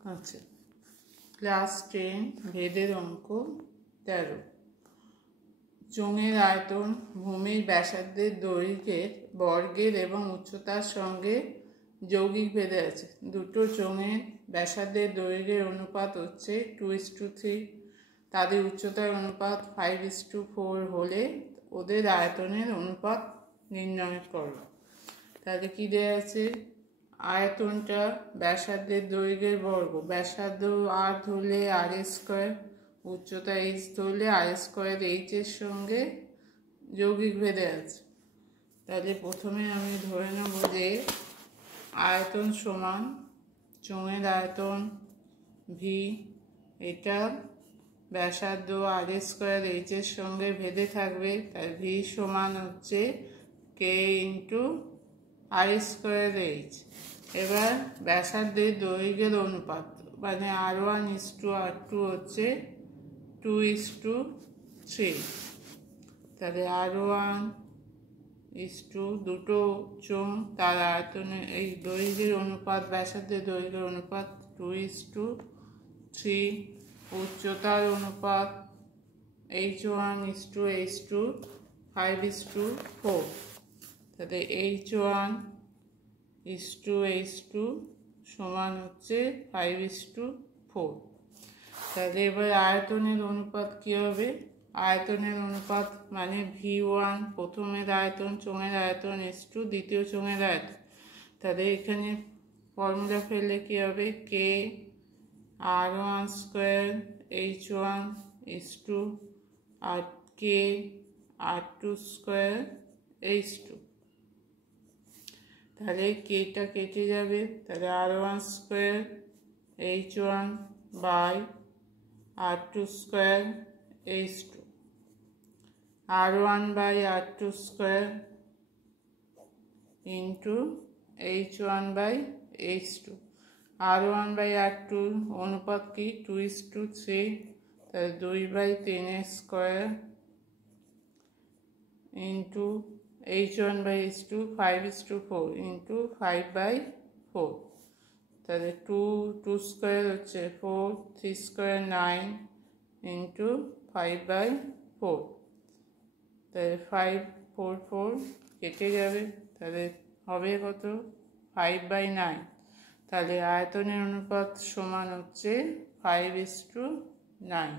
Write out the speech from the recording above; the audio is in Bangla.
আচ্ছা, ক্লাস 10 ভেদের অঙ্ক 13। চোঙের আয়তন ভূমির ব্যাসার্ধের দৈর্ঘ্যের বর্গের এবং উচ্চতার সঙ্গে যৌগিক ভেদে আছে। দুটো চোঙের ব্যাসার্ধের দৈর্ঘ্যের অনুপাত হচ্ছে 2:3, তাদের উচ্চতার অনুপাত 5:4 হলে ওদের আয়তনের অনুপাত নির্ণয় করো। তাহলে কি দেওয়া আছে? আয়তনটা ব্যাসার্ধের দৈর্ঘ্যের বর্গ, ব্যাসার্ধ আর ধরলে r², উচ্চতা h ধরলে r² এর সঙ্গে যৌগিক ভেদে আছে। তাহলে প্রথমে আমি ধরে নেব যে আয়তন সমান চোঙের আয়তন v, এটা ব্যাসার্ধ r² এর সঙ্গে ভেদে থাকবে। তাই v সমান হচ্ছে k r²h। এবার ব্যাসার্ধের দৈর্ঘ্যের অনুপাত মানে r1:r2 হচ্ছে 2:3। তাহলে r1:2, দুটো চোঙ তার আয়তনের এই দৈর্ঘ্যের অনুপাত, ব্যাসার্ধের দৈর্ঘ্যের অনুপাত 2:3। উচ্চতার অনুপাত h1:h2 5:4। তাহলে h1:h2 সমান হচ্ছে 5:4। তাহলে এবার আয়তনের অনুপাত কী হবে? আয়তনের অনুপাত মানে v1 প্রথমের আয়তন, চোঙের আয়তন, h2 দ্বিতীয় চোঙের আয়তন। তাহলে এখানে ফর্মুলা ফেললে কী হবে? k r1² h1h2 আর k r2² h2। তাহলে কেটা কেটে যাবে। তাহলে r1² h1 by r2² h2, r1 by r2² into h1 by h2। r1 by r2 অনুপাত কি? 2:3। তাহলে 2/10² into h1 by h2 5:4 into 5/4। তাহলে 2² হচ্ছে 4, 3² 9 ইন্টু 5/4। তাহলে 5, 4, 4 কেটে যাবে। তাহলে হবে কত? 5/9। তাহলে আয়তনের অনুপাত সমান হচ্ছে 5:9।